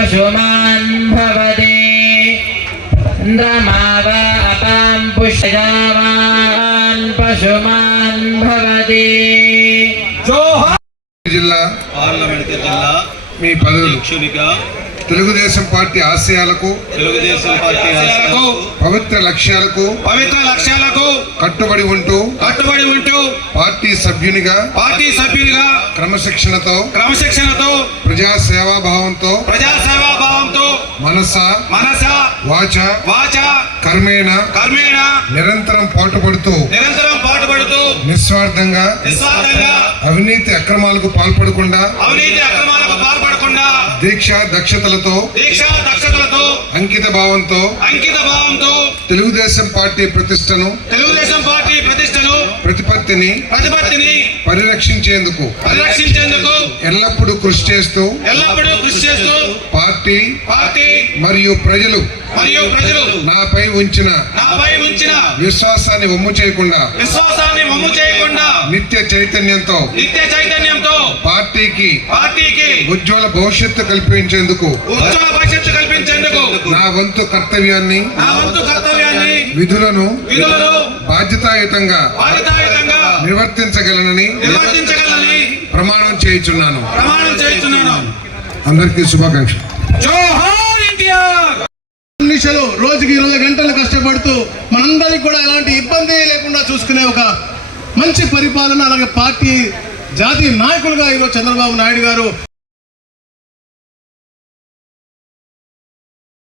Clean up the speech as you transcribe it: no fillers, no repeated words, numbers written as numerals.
पशुमान् भवति चन्द्रमाव अपां पुष्यजावान् पशुमान् भवति। జిల్లా పార్లమెంట్ జిల్లా మీ పదవులు అధ్యక్షునిగా తెలుగుదేశం పార్టీ ఆశయాలకు పవిత్ర లక్ష్యాలకు కట్టుబడి ఉంటూ పార్టీ సభ్యునిగా క్రమశిక్షణతో ప్రజా సేవాభావంతో మనస వాచ కర్మేణ నిరంతరం పాటుపడుతూ నిస్వార్థంగా అవినీతి అక్రమాలకు పాల్పడకుండా దీక్ష దక్షతలతో అంకిత భావంతో తెలుగుదేశం పార్టీ ప్రతిష్టను ప్రతిపత్తిని పరిరక్షించేందుకు ఎల్లప్పుడూ కృషి చేస్తూ పార్టీ మరియు ప్రజలు నాపై ఉంచిన విశ్వాసాన్ని వమ్ము చేయకుండా నిత్య చైతన్యంతో పార్టీకి ఉజ్వల భవిష్యత్తు కల్పించేందుకు నా వంతు కర్తవ్యాన్ని విధులను బాధ్యతాయుతంగా నిర్వర్తించగలనని ప్రమాణం చేయుచున్నాను. అందరికీ శుభాకాంక్షలు. రోజుకి 20 గంటలు కష్టపడుతూ మనందరికి కూడా ఎలాంటి ఇబ్బంది లేకుండా చూసుకునే ఒక మంచి పరిపాలన, అలాగే పార్టీ జాతీయ నాయకులుగా ఈరోజు చంద్రబాబు నాయుడు గారు